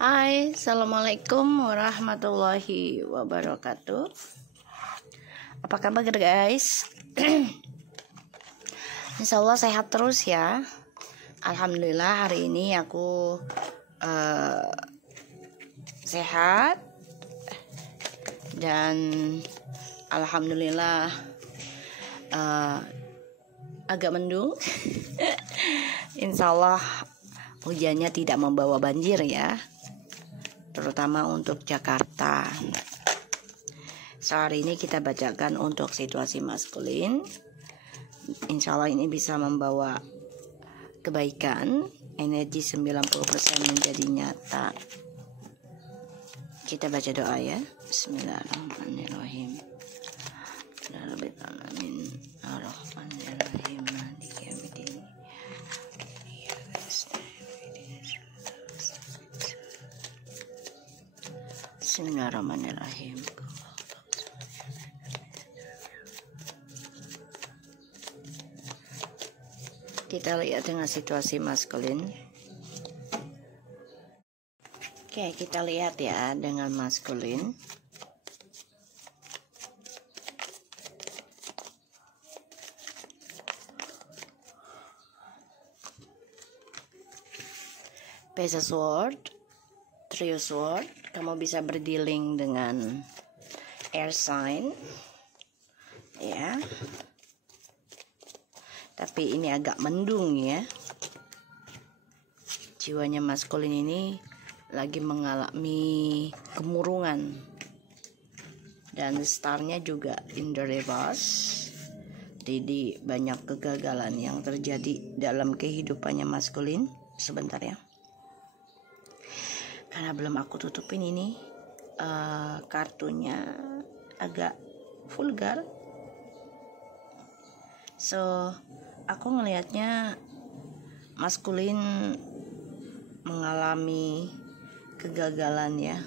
Hai, assalamualaikum warahmatullahi wabarakatuh. Apa kabar guys? Insya Allah sehat terus ya. Alhamdulillah hari ini aku sehat dan alhamdulillah agak mendung. Insya Allah hujannya tidak membawa banjir ya, terutama untuk Jakarta. Hari ini kita bacakan untuk situasi maskulin. Insya Allah ini bisa membawa kebaikan, energi 90% menjadi nyata. Kita baca doa ya. Bismillahirrahmanirrahim. Alamin. Ar-Rahmanir-Rahim. Maliki yaumiddin. Bismillahirrahmanirrahim. Kita lihat dengan situasi maskulin. Oke, kita lihat ya dengan maskulin. Page of Swords, Three of Swords. Kamu bisa berdealing dengan air sign ya, tapi ini agak mendung ya. Jiwanya maskulin ini lagi mengalami kemurungan, dan starnya juga in the reverse. Jadi banyak kegagalan yang terjadi dalam kehidupannya maskulin. Sebentar ya, karena belum aku tutupin ini kartunya agak vulgar. So aku ngelihatnya maskulin mengalami kegagalan ya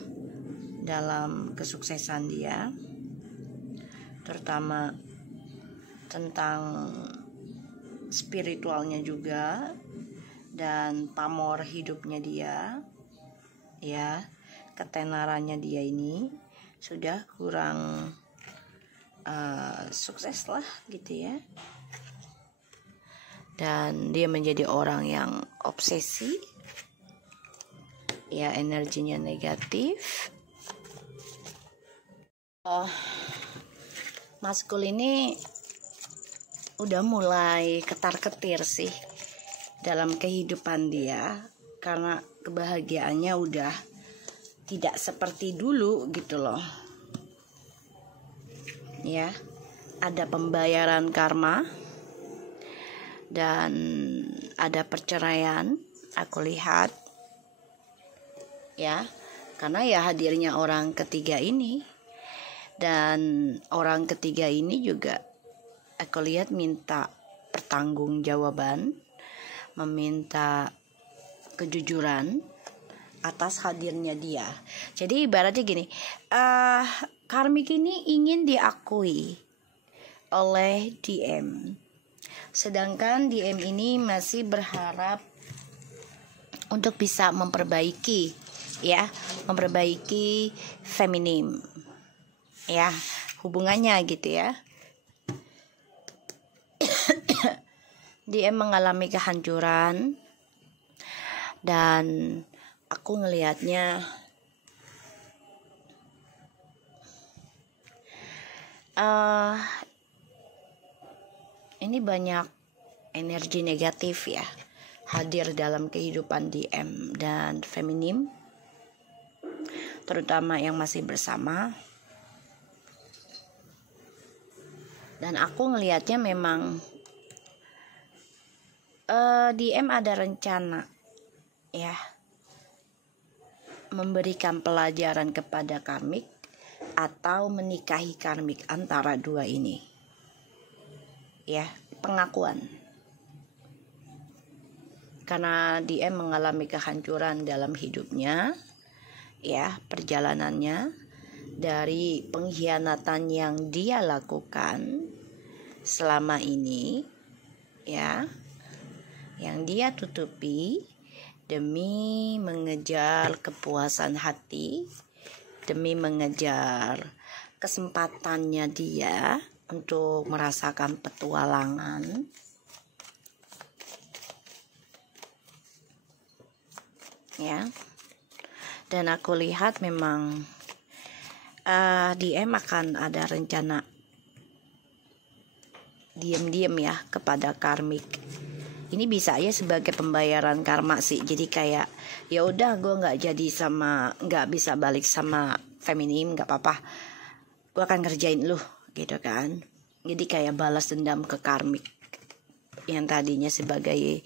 dalam kesuksesan dia, terutama tentang spiritualnya juga dan pamor hidupnya dia ya. Ketenarannya dia ini sudah kurang sukses lah gitu ya, dan dia menjadi orang yang obsesi ya, energinya negatif. Maskul ini udah mulai ketar-ketir sih dalam kehidupan dia, karena kebahagiaannya udah tidak seperti dulu gitu loh ya. Ada pembayaran karma dan ada perceraian aku lihat ya, karena ya hadirnya orang ketiga ini, dan orang ketiga ini juga aku lihat minta pertanggungjawaban, meminta kejujuran atas hadirnya dia. Jadi ibaratnya gini, karmik ini ingin diakui oleh DM, sedangkan DM ini masih berharap untuk bisa memperbaiki ya, memperbaiki feminim ya, hubungannya gitu ya. DM mengalami kehancuran, dan aku ngelihatnya ini banyak energi negatif ya hadir dalam kehidupan DM dan feminim, terutama yang masih bersama. Dan aku ngelihatnya memang DM ada rencana ya memberikan pelajaran kepada karmik atau menikahi karmik antara dua ini ya, pengakuan. Karena DM mengalami kehancuran dalam hidupnya ya, perjalanannya dari pengkhianatan yang dia lakukan selama ini ya, yang dia tutupi demi mengejar kepuasan hati, demi mengejar kesempatannya dia untuk merasakan petualangan. Ya. Dan aku lihat memang DM akan ada rencana diam-diam ya kepada karmik. Ini bisa ya sebagai pembayaran karma sih. Jadi kayak ya udah, gue nggak bisa balik sama feminim, nggak apa-apa, gue akan kerjain lu gitu kan. Jadi kayak balas dendam ke karmik yang tadinya sebagai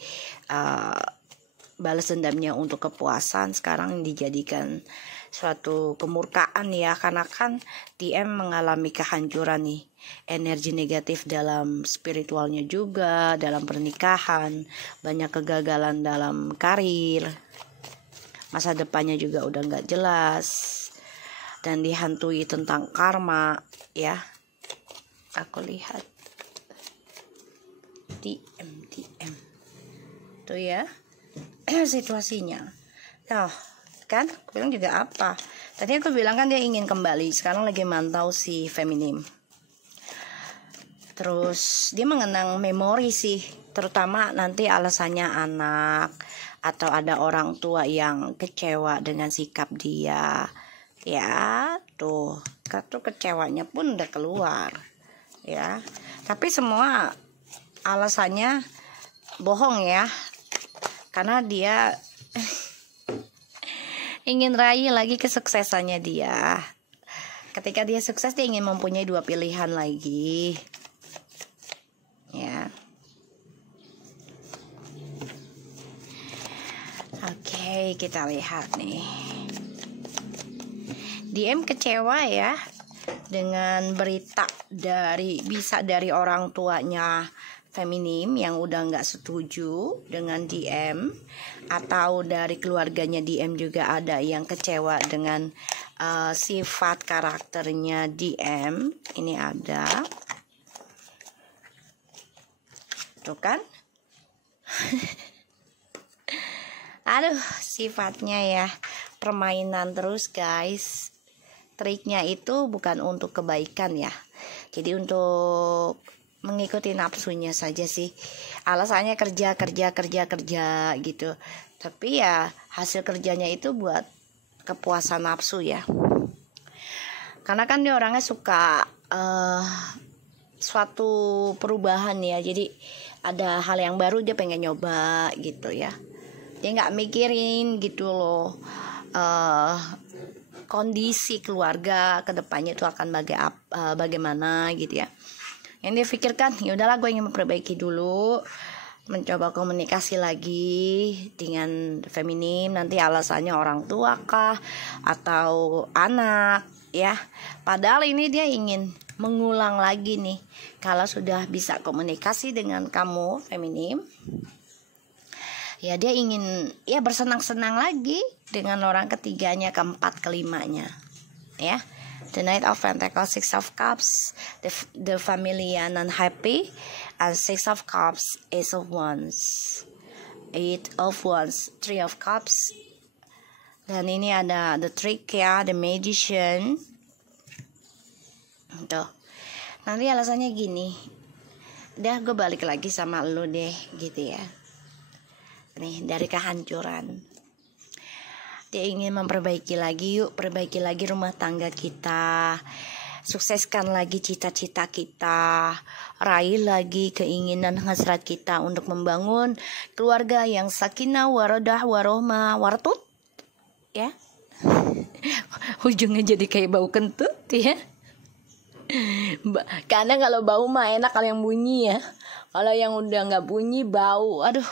balas dendamnya untuk kepuasan, sekarang dijadikan suatu kemurkaan ya, karena kan DM mengalami kehancuran nih, energi negatif dalam spiritualnya juga, dalam pernikahan, banyak kegagalan dalam karir, masa depannya juga udah nggak jelas, dan dihantui tentang karma ya. Aku lihat DM tuh ya situasinya. Nah kan aku bilang juga apa, tadi aku bilang kan dia ingin kembali, sekarang lagi mantau si feminim. Terus dia mengenang memori sih, terutama nanti alasannya anak atau ada orang tua yang kecewa dengan sikap dia ya. Tuh kecewanya pun udah keluar ya, tapi semua alasannya bohong ya, karena dia ingin raih lagi kesuksesannya dia. Ketika dia sukses, dia ingin mempunyai 2 pilihan lagi ya. Oke, kita lihat nih. DM kecewa ya dengan berita bisa dari orang tuanya feminim yang udah nggak setuju dengan DM, atau dari keluarganya DM juga ada yang kecewa dengan sifat karakternya DM. Ini ada tuh kan. Aduh, sifatnya ya permainan terus guys. Triknya itu bukan untuk kebaikan ya, jadi untuk mengikuti nafsunya saja sih. Alasannya kerja gitu, tapi ya hasil kerjanya itu buat kepuasan nafsu ya. Karena kan dia orangnya suka suatu perubahan ya, jadi ada hal yang baru dia pengen nyoba gitu ya. Dia nggak mikirin gitu loh kondisi keluarga kedepannya itu akan bagaimana gitu ya. Yang dia pikirkan, ya udahlah gue ingin memperbaiki dulu, mencoba komunikasi lagi dengan feminim, nanti alasannya orang tua kah atau anak ya. Padahal ini dia ingin mengulang lagi nih, kalau sudah bisa komunikasi dengan kamu feminim, ya dia ingin ya bersenang-senang lagi dengan orang ketiganya, keempat, kelimanya ya. The Knight of Pentacles, Six of Cups, the family and unhappy, and Six of Cups, Ace of Wands, Eight of Wands, Three of Cups, dan ini ada the trick ya, the magician. Tuh, nanti alasannya gini, dah gue balik lagi sama lo deh gitu ya. Nih dari kehancuran, dia ingin memperbaiki lagi, yuk perbaiki lagi rumah tangga kita, sukseskan lagi cita-cita kita, raih lagi keinginan hasrat kita untuk membangun keluarga yang sakinah warodah warohmah wartut ya. Ujungnya jadi kayak bau kentut ya. Karena kalau bau mah enak kalau yang bunyi ya, kalau yang udah nggak bunyi bau, aduh.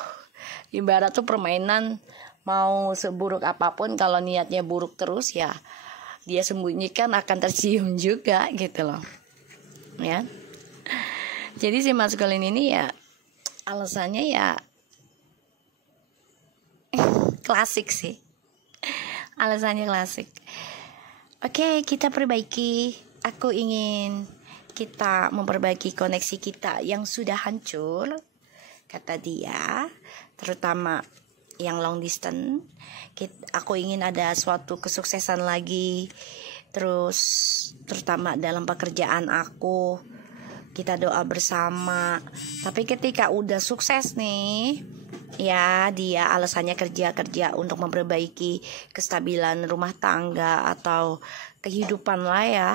Ibarat tuh permainan, mau seburuk apapun kalau niatnya buruk terus ya dia sembunyikan akan tercium juga gitu loh ya. Jadi si maskulin ini ya alasannya ya klasik sih, alasannya klasik. Oke, kita perbaiki. Aku ingin kita memperbaiki koneksi kita yang sudah hancur, kata dia, terutama yang long distance. Aku ingin ada suatu kesuksesan lagi, terus terutama dalam pekerjaan aku. Kita doa bersama. Tapi ketika udah sukses nih, ya dia alasannya kerja untuk memperbaiki kestabilan rumah tangga atau kehidupan lah ya,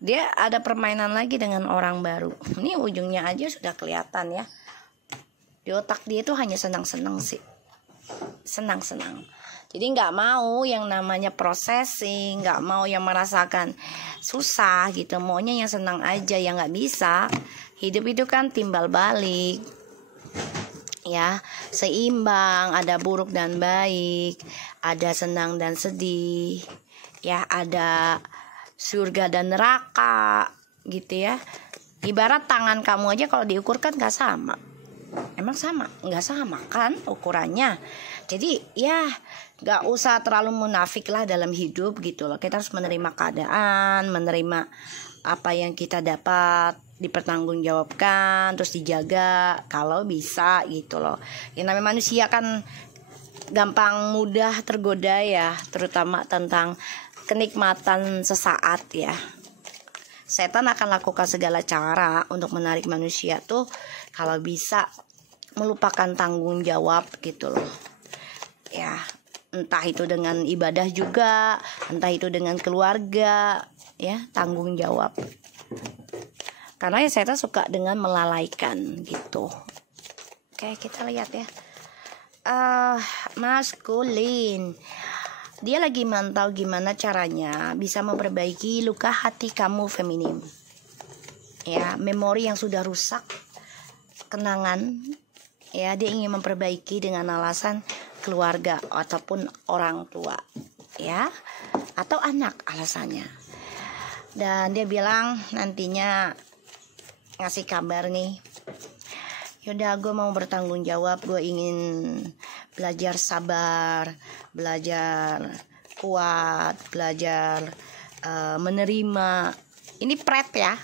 dia ada permainan lagi dengan orang baru. Ini ujungnya aja sudah kelihatan ya. Di otak dia itu hanya senang-senang sih, senang-senang. Jadi nggak mau yang namanya processing, nggak mau yang merasakan susah gitu, maunya yang senang aja. Yang nggak bisa, hidup itu kan timbal balik ya, seimbang, ada buruk dan baik, ada senang dan sedih ya, ada surga dan neraka gitu ya. Ibarat tangan kamu aja kalau diukur kan nggak sama. Emang sama? Nggak sama kan ukurannya. Jadi ya nggak usah terlalu munafik lah dalam hidup gitu loh. Kita harus menerima keadaan, menerima apa yang kita dapat, dipertanggungjawabkan, terus dijaga kalau bisa gitu loh. Yang namanya manusia kan gampang mudah tergoda ya, terutama tentang kenikmatan sesaat ya. Setan akan lakukan segala cara untuk menarik manusia tuh kalau bisa melupakan tanggung jawab gitu loh. Ya, entah itu dengan ibadah juga, entah itu dengan keluarga, ya, tanggung jawab. Karena ya setan suka dengan melalaikan gitu. Oke, kita lihat ya. Maskulin. Dia lagi mantau gimana caranya bisa memperbaiki luka hati kamu feminim. Ya, memori yang sudah rusak, kenangan. Ya, dia ingin memperbaiki dengan alasan keluarga ataupun orang tua, ya, atau anak alasannya. Dan dia bilang nantinya ngasih kabar nih, yaudah gue mau bertanggung jawab, gue ingin belajar sabar, belajar kuat, belajar menerima. Ini pret ya.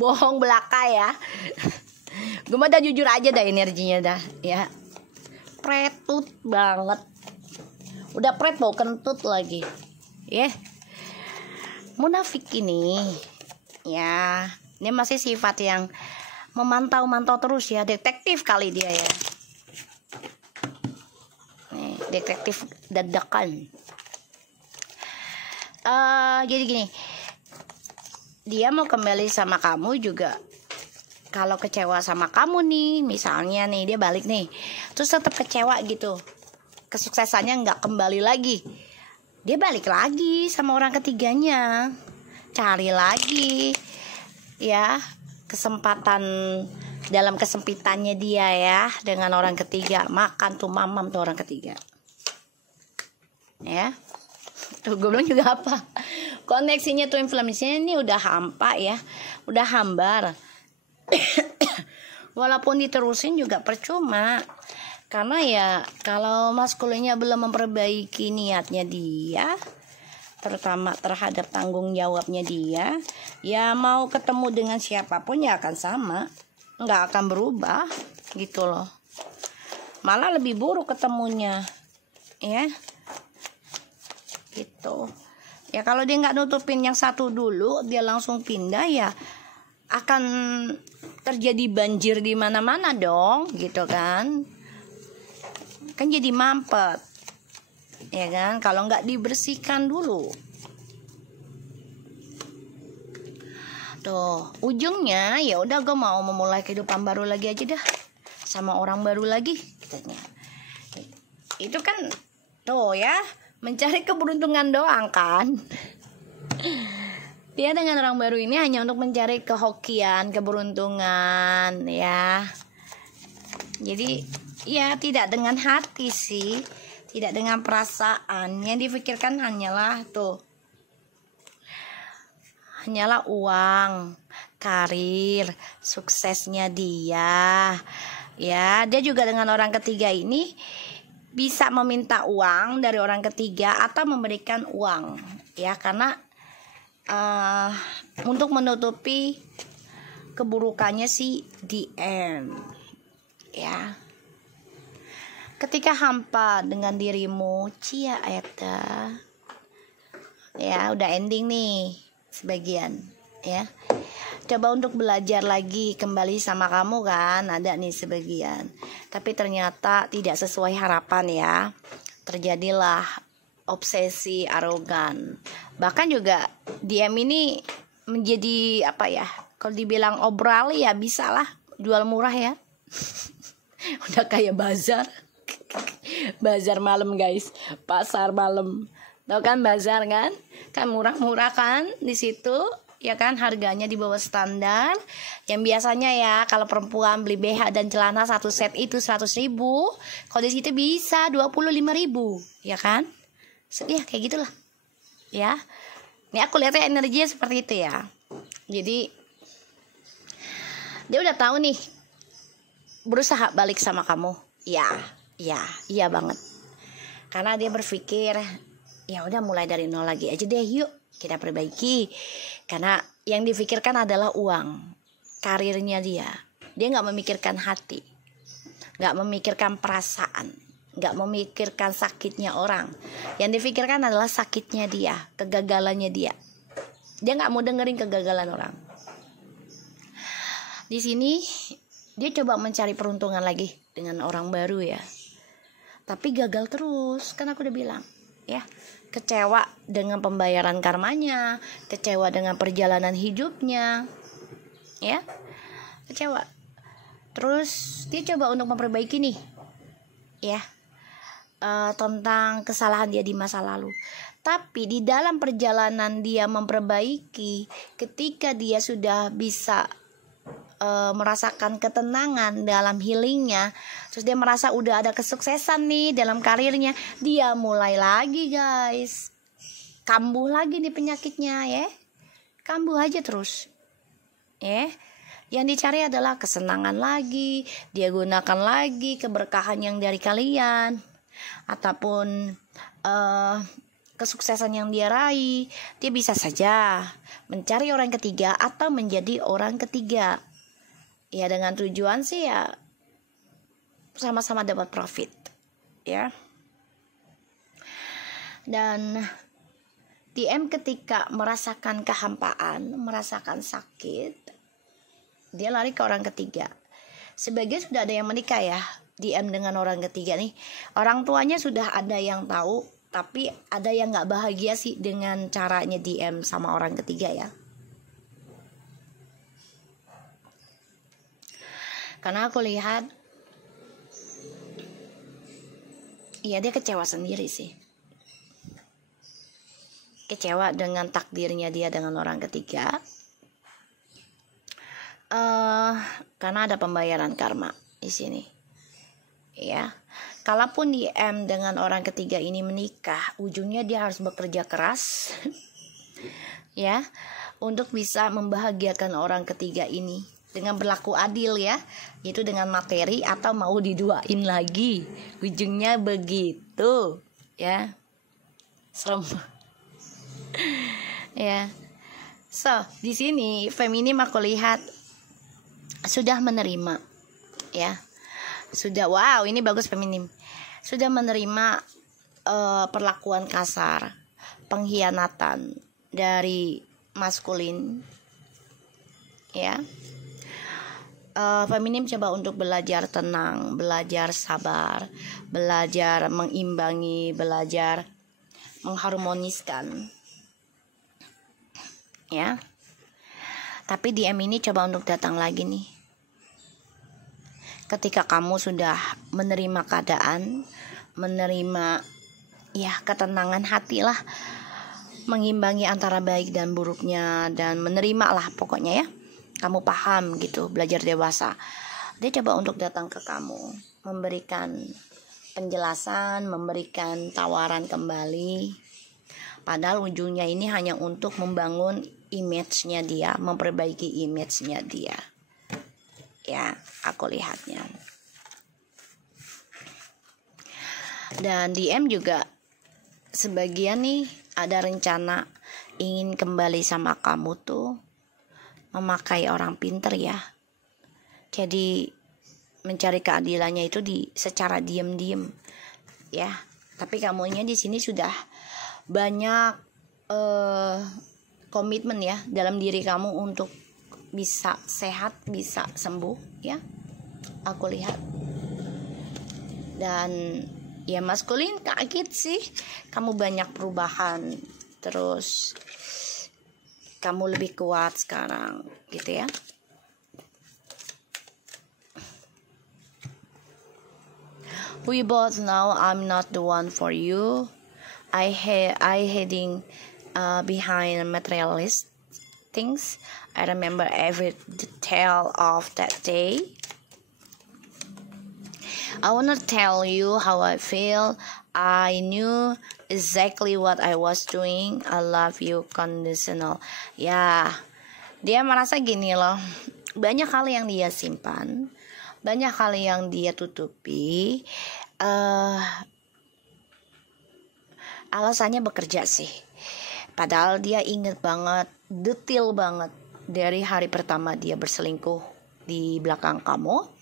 Bohong belaka ya. Gue mah dah jujur aja dah energinya dah ya. Pretut banget. Udah pret bau kentut lagi. Ya. Munafik ini. Ya, ini masih sifat yang memantau-mantau terus ya, detektif kali dia ya. Nih, detektif dadakan. Jadi gini. Dia mau kembali sama kamu juga. Kalau kecewa sama kamu nih, misalnya nih dia balik nih, terus tetap kecewa gitu, kesuksesannya nggak kembali lagi, dia balik lagi sama orang ketiganya, cari lagi ya kesempatan dalam kesempitannya dia ya dengan orang ketiga, makan tuh mamam tuh orang ketiga ya. Tuh gue bilang juga apa, koneksinya tuh inflamasinya ini udah hampa ya, udah hambar. Walaupun diterusin juga percuma. Karena ya kalau maskulinnya belum memperbaiki niatnya dia, terutama terhadap tanggung jawabnya dia, ya mau ketemu dengan siapapun ya akan sama, nggak akan berubah gitu loh. Malah lebih buruk ketemunya ya gitu. Ya kalau dia nggak nutupin yang satu dulu, dia langsung pindah, ya akan terjadi banjir di mana-mana dong, gitu kan? Kan jadi mampet, ya kan? Kalau nggak dibersihkan dulu, tuh ujungnya ya udah gue mau memulai kehidupan baru lagi aja dah, sama orang baru lagi, katanya. Itu kan tuh ya mencari keberuntungan doang kan? Dia dengan orang baru ini hanya untuk mencari kehokian, keberuntungan ya. Jadi ya tidak dengan hati sih, tidak dengan perasaan. Yang difikirkan hanyalah uang, karir, suksesnya dia. Ya, dia juga dengan orang ketiga ini bisa meminta uang dari orang ketiga atau memberikan uang ya, karena untuk menutupi keburukannya si the end ya. ketika hampa dengan dirimu, cia eta. Ya, udah ending nih sebagian ya. Coba untuk belajar lagi kembali sama kamu kan, ada nih sebagian. Tapi ternyata tidak sesuai harapan ya. Terjadilah obsesi arogan. Bahkan juga DM ini menjadi apa ya? Kalau dibilang obral ya bisa lah, jual murah ya. Udah kayak bazar. Bazar malam guys, pasar malam. Tahu kan bazar kan? Kan murah-murah kan di situ, ya kan, harganya di bawah standar. Yang biasanya ya kalau perempuan beli BH dan celana satu set itu 100.000, kalau di situ bisa 25.000, ya kan? Ya kayak gitulah. Ya. Ini aku lihatnya energinya seperti itu ya. Jadi dia udah tahu nih, berusaha balik sama kamu. Iya banget. Karena dia berpikir, ya udah mulai dari nol lagi aja deh, yuk kita perbaiki. Karena yang difikirkan adalah uang, karirnya dia. Dia nggak memikirkan hati, nggak memikirkan perasaan, nggak memikirkan sakitnya orang. Yang difikirkan adalah sakitnya dia, kegagalannya dia. Dia nggak mau dengerin kegagalan orang. Di sini dia coba mencari peruntungan lagi dengan orang baru ya. Tapi gagal terus, kan aku udah bilang ya. Kecewa dengan pembayaran karmanya, kecewa dengan perjalanan hidupnya, ya, kecewa. Terus dia coba untuk memperbaiki nih, ya, tentang kesalahan dia di masa lalu. Tapi di dalam perjalanan dia memperbaiki, ketika dia sudah bisa merasakan ketenangan dalam healingnya, terus dia merasa udah ada kesuksesan nih dalam karirnya, dia mulai lagi guys, kambuh lagi nih penyakitnya ya, kambuh aja terus ya. Yang dicari adalah kesenangan lagi, dia gunakan lagi keberkahan yang dari kalian ataupun kesuksesan yang dia raih. Dia bisa saja mencari orang ketiga atau menjadi orang ketiga. Ya dengan tujuan sih ya sama-sama dapat profit ya. Dan DM ketika merasakan kehampaan, merasakan sakit, dia lari ke orang ketiga. Sebagian sudah ada yang menikah ya, DM dengan orang ketiga nih. Orang tuanya sudah ada yang tahu, tapi ada yang gak bahagia sih dengan caranya DM sama orang ketiga ya. Karena aku lihat, ya dia kecewa sendiri sih. Kecewa dengan takdirnya dia dengan orang ketiga. Karena ada pembayaran karma di sini. Ya, kalaupun DM dengan orang ketiga ini menikah, ujungnya dia harus bekerja keras, ya, untuk bisa membahagiakan orang ketiga ini. Dengan berlaku adil ya, itu dengan materi atau mau diduain lagi, ujungnya begitu ya. Serem. Ya. So di sini feminim aku lihat sudah menerima ya, sudah, wow ini bagus feminim, sudah menerima perlakuan kasar, pengkhianatan dari maskulin ya. Feminim coba untuk belajar tenang, belajar sabar, belajar mengimbangi, belajar mengharmoniskan ya. Tapi DM ini coba untuk datang lagi nih ketika kamu sudah menerima keadaan, menerima ya ketenangan hati lah, mengimbangi antara baik dan buruknya, dan menerima lah pokoknya ya. Kamu paham gitu, belajar dewasa. Dia coba untuk datang ke kamu, memberikan penjelasan, memberikan tawaran kembali. Padahal ujungnya ini hanya untuk membangun image-nya dia, memperbaiki image-nya dia. Ya, aku lihatnya. Dan DM juga sebagian nih ada rencana ingin kembali sama kamu tuh memakai orang pinter ya. Jadi mencari keadilannya itu secara diam-diam ya. Tapi kamunya di sini sudah banyak komitmen ya dalam diri kamu untuk bisa sehat, bisa sembuh ya. Aku lihat. Dan ya maskulin kaget sih, kamu banyak perubahan, terus kamu lebih kuat sekarang gitu ya. We both know I'm not the one for you. I hiding behind materialist things. I remember every detail of that day. I wanna tell you how I feel. I knew exactly what I was doing. I love you conditional. Ya, dia merasa gini loh. Banyak hal yang dia simpan, banyak hal yang dia tutupi. Alasannya bekerja sih. Padahal dia inget banget, detail banget dari hari pertama dia berselingkuh di belakang kamu.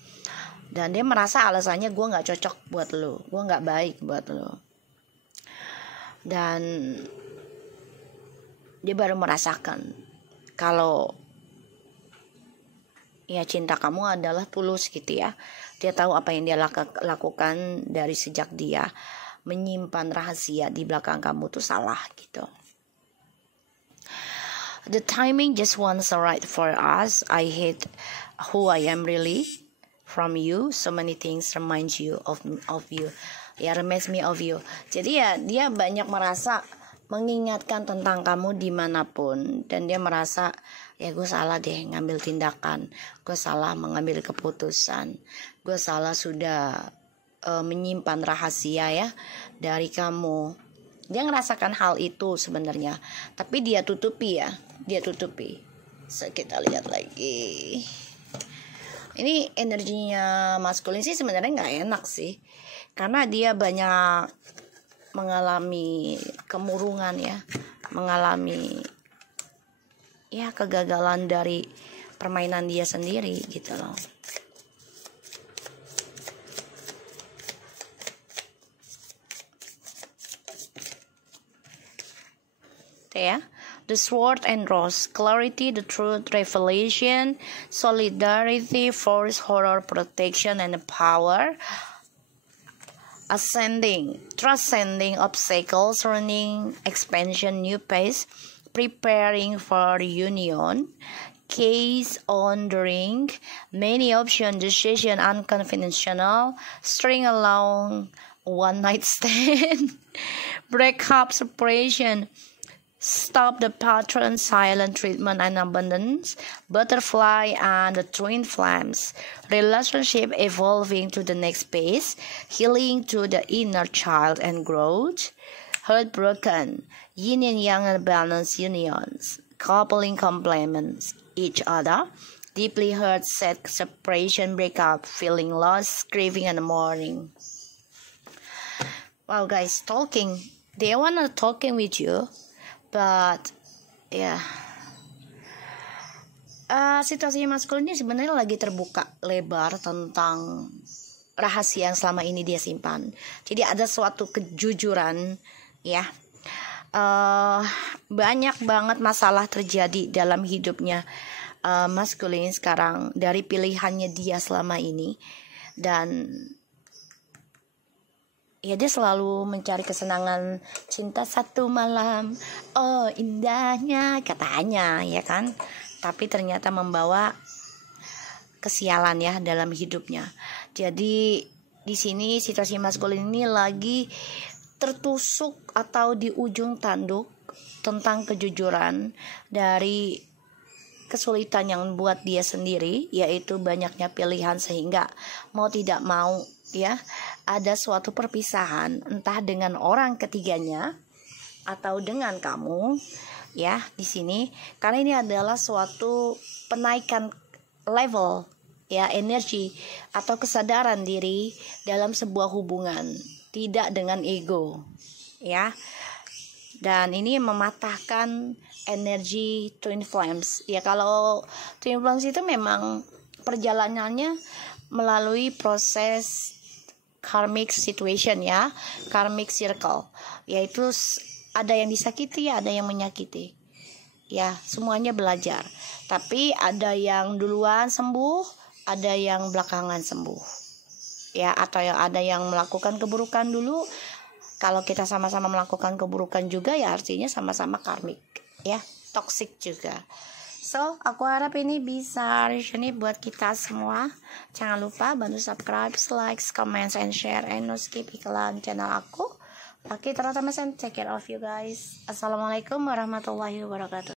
Dan dia merasa alasannya gue gak cocok buat lo, gue gak baik buat lo. Dan dia baru merasakan kalau ya cinta kamu adalah tulus gitu ya. Dia tahu apa yang dia lakukan dari sejak dia menyimpan rahasia di belakang kamu tuh salah gitu. The timing just wasn't right for us. I hate who I am really. From you, so many things reminds you of you. Ya, reminds me of you. Jadi ya dia banyak merasa mengingatkan tentang kamu dimanapun. Dan dia merasa ya gue salah deh ngambil tindakan, gue salah mengambil keputusan, gue salah sudah menyimpan rahasia ya dari kamu. Dia ngerasakan hal itu sebenarnya, tapi dia tutupi ya, dia tutupi. So, kita lihat lagi. Ini energinya maskulin sih sebenarnya nggak enak sih, karena dia banyak mengalami kemurungan ya, mengalami ya kegagalan dari permainan dia sendiri gitu loh. Ya, the sword and rose, clarity, the truth, revelation, solidarity, force, horror, protection, and power. Ascending, transcending obstacles, running, expansion, new pace, preparing for union, case on the ring, many option, decision, unconventional, string along, one night stand, breakup, separation, stop the pattern, silent treatment and abundance, butterfly and the twin flames, relationship evolving to the next phase, healing to the inner child and growth, heartbroken, yin and yang and balanced unions, coupling complements each other, deeply hurt, sad, separation, breakup, feeling lost, grieving and mourning. Wow guys, talking, they wanna talking with you. But ya situasi maskulin ini sebenarnya lagi terbuka lebar tentang rahasia yang selama ini dia simpan. Jadi ada suatu kejujuran ya. Banyak banget masalah terjadi dalam hidupnya maskulin sekarang dari pilihannya dia selama ini. Dan ya dia selalu mencari kesenangan, cinta satu malam, oh indahnya katanya ya kan, tapi ternyata membawa kesialan ya dalam hidupnya. Jadi di sini situasi maskulin ini lagi tertusuk atau di ujung tanduk tentang kejujuran dari kesulitan yang membuat dia sendiri, yaitu banyaknya pilihan sehingga mau tidak mau ya ada suatu perpisahan entah dengan orang ketiganya atau dengan kamu ya di sini, karena ini adalah suatu penaikan level ya energi atau kesadaran diri dalam sebuah hubungan, tidak dengan ego ya. Dan ini mematahkan energi twin flames ya. Kalau twin flames itu memang perjalanannya melalui proses karmic situation ya, karmic circle, yaitu ada yang disakiti, ada yang menyakiti. Ya, semuanya belajar. Tapi ada yang duluan sembuh, ada yang belakangan sembuh. Ya, atau yang ada yang melakukan keburukan dulu. Kalau kita sama-sama melakukan keburukan juga ya artinya sama-sama karmik, ya, toxic juga. So, aku harap ini bisa resonate buat kita semua. Jangan lupa bantu subscribe, like, comment, and share, and no skip iklan channel aku. Oke, terutama saya take care of you guys. Assalamualaikum warahmatullahi wabarakatuh.